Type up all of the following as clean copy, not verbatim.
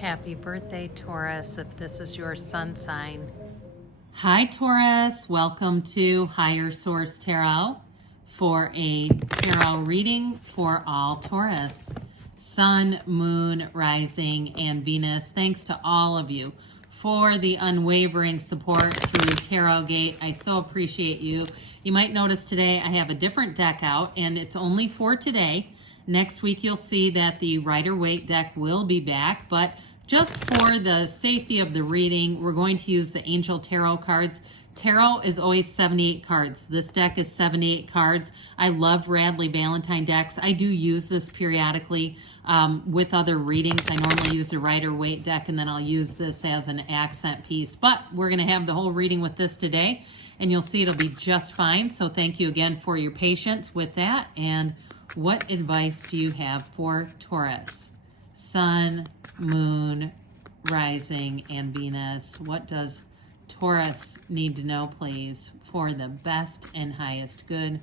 Happy birthday, Taurus, if this is your sun sign. Hi, Taurus. Welcome to Higher Source Tarot for a tarot reading for all Taurus. Sun, Moon, Rising, and Venus. Thanks to all of you for the unwavering support through Tarot Gate. I so appreciate you. You might notice today I have a different deck out, and it's only for today. Next week, you'll see that the Rider-Waite deck will be back, but just for the safety of the reading, we're going to use the Angel Tarot cards. Tarot is always 78 cards. This deck is 78 cards. I love Radley Valentine decks. I do use this periodically with other readings. I normally use the Rider-Waite deck, and then I'll use this as an accent piece. But we're going to have the whole reading with this today, and you'll see it'll be just fine. So thank you again for your patience with that. And what advice do you have for Taurus? Sun, Moon, Rising, and Venus. What does Taurus need to know, please, for the best and highest good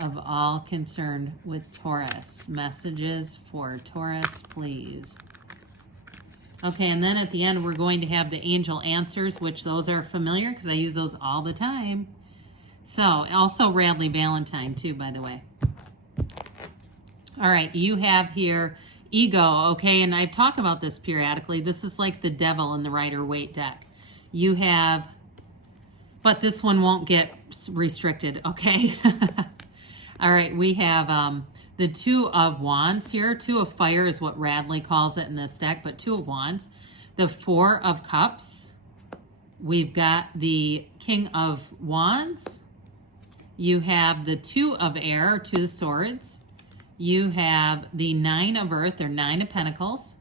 of all concerned with Taurus? Messages for Taurus, please. Okay, and then at the end, we're going to have the angel answers, which those are familiar because I use those all the time. So, also Radley Valentine, too, by the way. All right, you have here ego, okay, and I talk about this periodically. This is like the devil in the Rider-Waite deck. You have, but this one won't get restricted, okay? All right, we have the Two of Wands here. Two of Fire is what Radley calls it in this deck, but Two of Wands. The Four of Cups. We've got the King of Wands. You have the Two of Air, Two of Swords. You have the Nine of Earth, or Nine of Pentacles.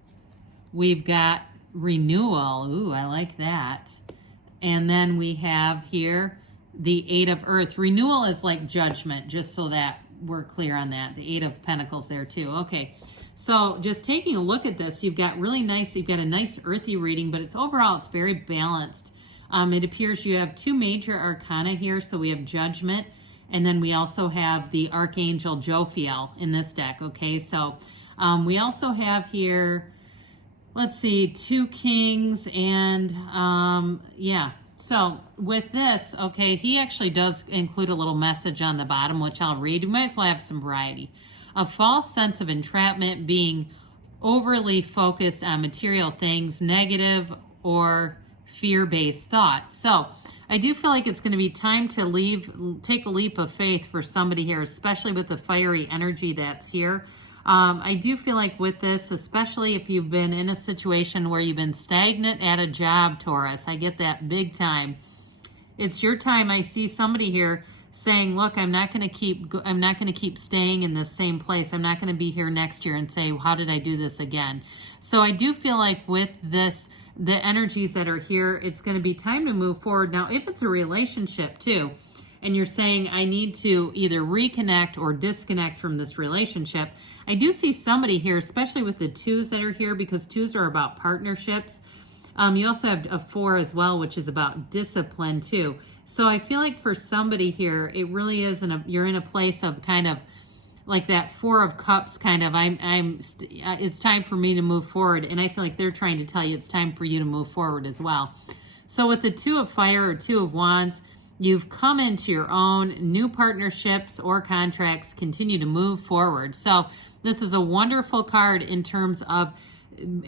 We've got Renewal. Ooh, I like that. And then we have here the Eight of Earth. Renewal is like judgment, just so that we're clear on that. The Eight of Pentacles there too. Okay, so just taking a look at this, you've got really nice, you've got a nice earthy reading, but it's overall, it's very balanced. It appears you have two major arcana here. So we have Judgment, and then we also have the Archangel Jophiel in this deck, okay? So we also have here, let's see, Two Kings, and yeah. So with this, okay, he actually does include a little message on the bottom, which I'll read. You might as well have some variety. A false sense of entrapment, being overly focused on material things, negative or fear-based thoughts. So I do feel like it's going to be time to take a leap of faith for somebody here, especially with the fiery energy that's here. I do feel like with this, especially if you've been in a situation where you've been stagnant at a job, Taurus, I get that big time. It's your time. I see somebody here saying, look, I'm not going to keep staying in the same place. I'm not going to be here next year and say, how did I do this again? So I do feel like with this, the energies that are here, it's going to be time to move forward. Now, if it's a relationship too, and you're saying I need to either reconnect or disconnect from this relationship, I do see somebody here, especially with the twos that are here, because twos are about partnerships. You also have a four as well, which is about discipline too. So I feel like for somebody here, it really is you're in a place of kind of like that Four of Cups kind of, it's time for me to move forward. And I feel like they're trying to tell you it's time for you to move forward as well. So with the Two of Fire or Two of Wands, you've come into your own. New partnerships or contracts continue to move forward. So this is a wonderful card in terms of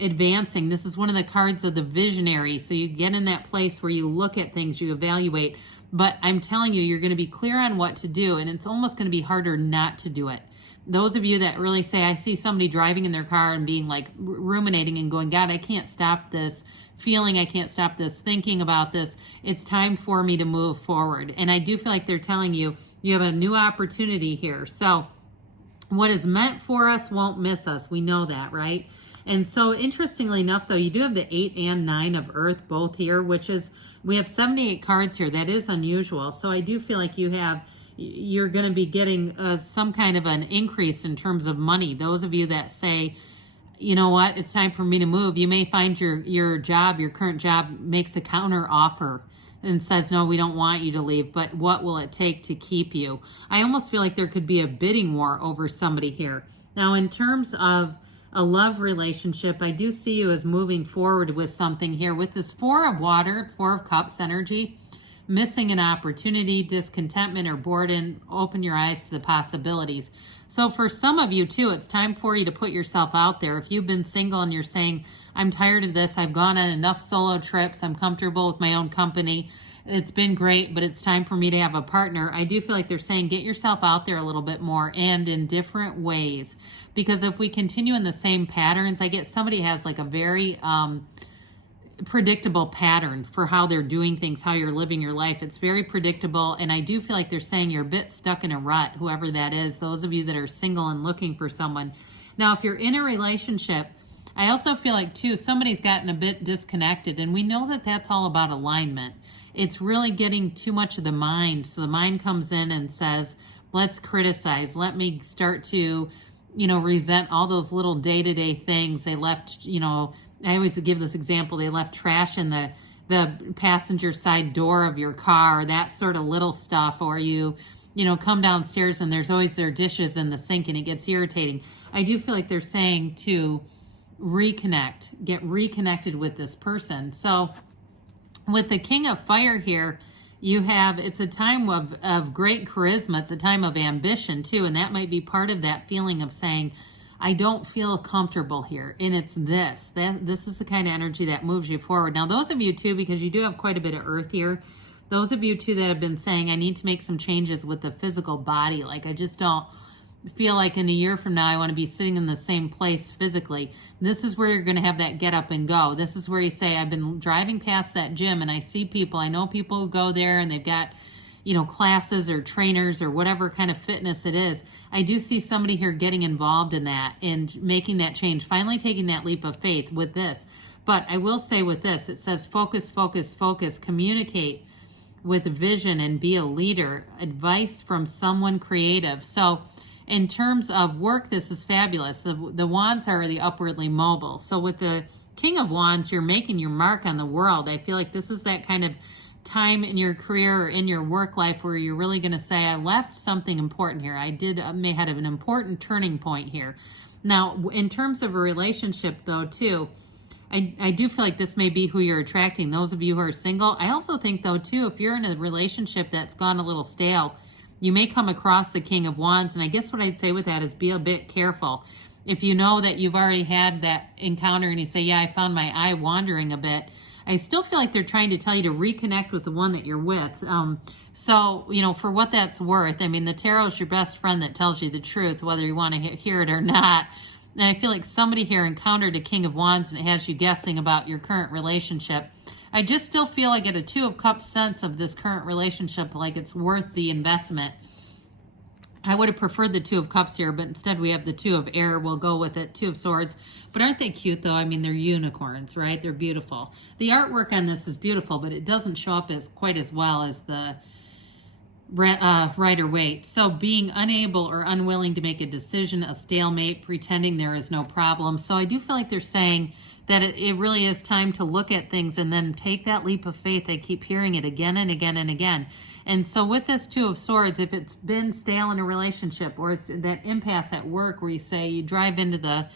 advancing. This is one of the cards of the visionary. So you get in that place where you look at things, you evaluate. But I'm telling you, you're going to be clear on what to do, and it's almost going to be harder not to do it. Those of you that really say, I see somebody driving in their car and being like ruminating and going, God, I can't stop this feeling. I can't stop this thinking about this. It's time for me to move forward. And I do feel like they're telling you, you have a new opportunity here. So what is meant for us won't miss us. We know that, right? And so interestingly enough, though, you do have the 8 and 9 of Earth both here, which is, we have 78 cards here. That is unusual. So I do feel like you're going to be getting some kind of an increase in terms of money. Those of you that say, you know what, it's time for me to move, you may find your job, your current job makes a counter offer and says, no, we don't want you to leave, but what will it take to keep you? I almost feel like there could be a bidding war over somebody here. Now, in terms of a love relationship. I do see you as moving forward with something here with this Four of Water, Four of Cups energy. Missing an opportunity, discontentment, or boredom. Open your eyes to the possibilities. So for some of you too, it's time for you to put yourself out there. If you've been single and you're saying, I'm tired of this, I've gone on enough solo trips, I'm comfortable with my own company, it's been great, but it's time for me to have a partner. I do feel like they're saying, get yourself out there a little bit more and in different ways. Because if we continue in the same patterns, I get somebody has like a very predictable pattern for how they're doing things, how you're living your life. It's very predictable, and I do feel like they're saying you're a bit stuck in a rut, whoever that is, those of you that are single and looking for someone. Now, if you're in a relationship, I also feel like too, somebody's gotten a bit disconnected, and we know that that's all about alignment. It's really getting too much of the mind. So the mind comes in and says, let's criticize. Let me start to, resent all those little day-to-day things. They left, I always give this example. They left trash in the passenger side door of your car, that sort of little stuff. Or you come downstairs and there's always their dishes in the sink and it gets irritating. I do feel like they're saying to reconnect, get reconnected with this person. So with the King of Fire here, it's a time of great charisma. It's a time of ambition too. And that might be part of that feeling of saying, I don't feel comfortable here. And it's this is the kind of energy that moves you forward. Now, those of you too, because you do have quite a bit of earth here, those of you too that have been saying, I need to make some changes with the physical body. Like, I just don't feel like in a year from now, I want to be sitting in the same place physically. This is where you're going to have that get up and go. This is where you say, I've been driving past that gym and I see people, I know people who go there and they've got classes or trainers or whatever kind of fitness it is. I do see somebody here getting involved in that and making that change, finally taking that leap of faith with this. But I will say with this, it says focus, focus, focus, communicate with vision and be a leader, advice from someone creative. So in terms of work, this is fabulous. The wands are the upwardly mobile. So with the King of Wands, you're making your mark on the world. I feel like this is that kind of time in your career or in your work life where you're really going to say, I left something important here. May have an important turning point here. Now, in terms of a relationship though, too, I do feel like this may be who you're attracting. Those of you who are single, I also think though, too, if you're in a relationship that's gone a little stale, you may come across the King of Wands. And I guess what I'd say with that is be a bit careful. If you know that you've already had that encounter and you say, yeah, I found my eye wandering a bit, I still feel like they're trying to tell you to reconnect with the one that you're with. So, for what that's worth, I mean, the tarot is your best friend that tells you the truth, whether you want to hear it or not. And I feel like somebody here encountered a King of Wands and it has you guessing about your current relationship. I just still feel I get a Two of Cups sense of this current relationship, like it's worth the investment. I would have preferred the Two of Cups here, but instead we have the Two of Air. We'll go with it, Two of Swords. But aren't they cute, though? I mean, they're unicorns, right? They're beautiful. The artwork on this is beautiful, but it doesn't show up as quite as well as the Rider-Waite. So being unable or unwilling to make a decision, a stalemate, pretending there is no problem. So I do feel like they're saying that it really is time to look at things and then take that leap of faith. I keep hearing it again and again and again. And so with this Two of Swords, if it's been stale in a relationship or it's that impasse at work where you say you drive into the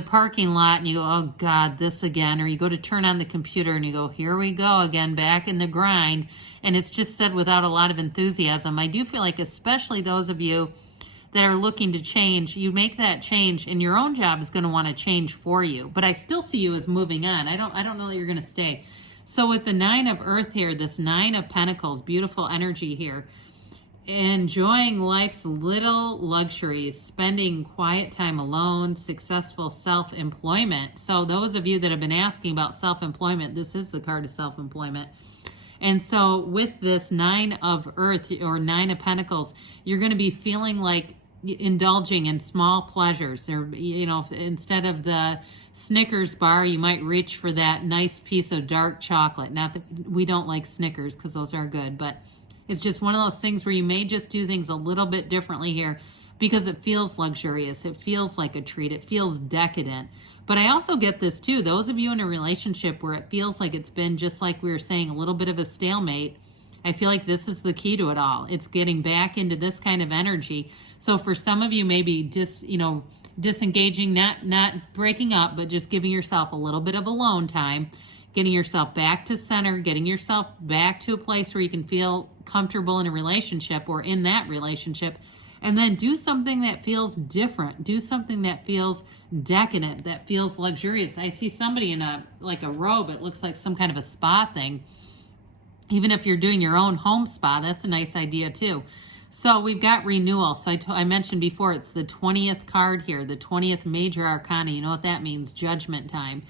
parking lot and you go, oh God, this again, or you go to turn on the computer and you go, here we go again, back in the grind, and it's just said without a lot of enthusiasm. I do feel like especially those of you that are looking to change, you make that change and your own job is going to want to change for you. But I still see you as moving on. I don't know that you're going to stay. So with the Nine of Earth here, this Nine of Pentacles, beautiful energy here, enjoying life's little luxuries, spending quiet time alone, successful self-employment. So those of you that have been asking about self-employment, this is the card of self-employment. And so with this Nine of Earth or Nine of Pentacles, you're going to be feeling like indulging in small pleasures. Or, instead of the Snickers bar, you might reach for that nice piece of dark chocolate. Not that we don't like Snickers because those are good, but it's just one of those things where you may just do things a little bit differently here because it feels luxurious. It feels like a treat. It feels decadent. But I also get this too. Those of you in a relationship where it feels like it's been, just like we were saying, a little bit of a stalemate, I feel like this is the key to it all. It's getting back into this kind of energy. So for some of you, maybe just, disengaging, not breaking up, but just giving yourself a little bit of alone time, getting yourself back to center, getting yourself back to a place where you can feel comfortable in a relationship or in that relationship, and then do something that feels different. Do something that feels decadent, that feels luxurious. I see somebody in a robe. It looks like some kind of a spa thing. Even if you're doing your own home spa, that's a nice idea too. So we've got renewal. So I mentioned before, it's the 20th card here, the 20th major arcana. You know what that means, judgment time.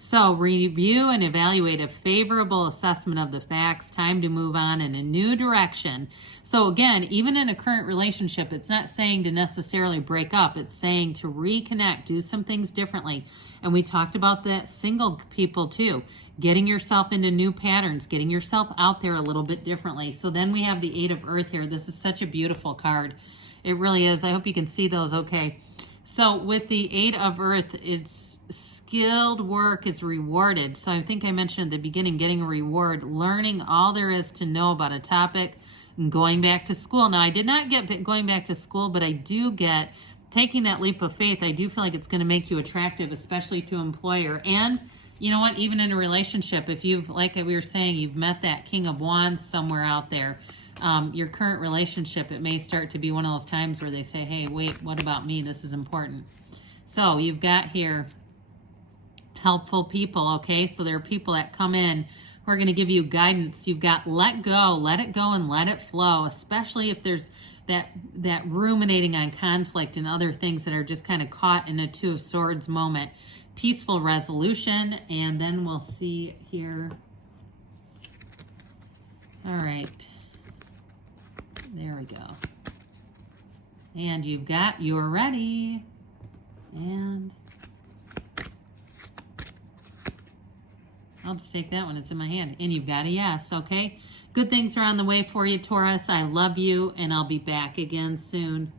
So review and evaluate a favorable assessment of the facts, time to move on in a new direction. So again, even in a current relationship, it's not saying to necessarily break up. It's saying to reconnect, do some things differently. And we talked about that single people too, getting yourself into new patterns, getting yourself out there a little bit differently. So then we have the 8 of Earth here. This is such a beautiful card. It really is. I hope you can see those okay. So with the 8 of Earth, it's skilled work is rewarded. So I think I mentioned at the beginning, getting a reward, learning all there is to know about a topic, and going back to school. Now, I did not get going back to school, but I do get taking that leap of faith. I do feel like it's going to make you attractive, especially to an employer. And you know what? Even in a relationship, if you've, like we were saying, you've met that King of Wands somewhere out there, your current relationship, it may start to be one of those times where they say, hey, wait, what about me? This is important. So you've got here helpful people, okay? So there are people that come in who are going to give you guidance. You've got let go, let it go, and let it flow, especially if there's that ruminating on conflict and other things that are just kind of caught in a 2 of Swords moment. Peaceful resolution, and then we'll see here. All right. There we go. And you've got you're ready. And I'll just take that one. It's in my hand. And you've got a yes, okay? Good things are on the way for you, Taurus. I love you, and I'll be back again soon.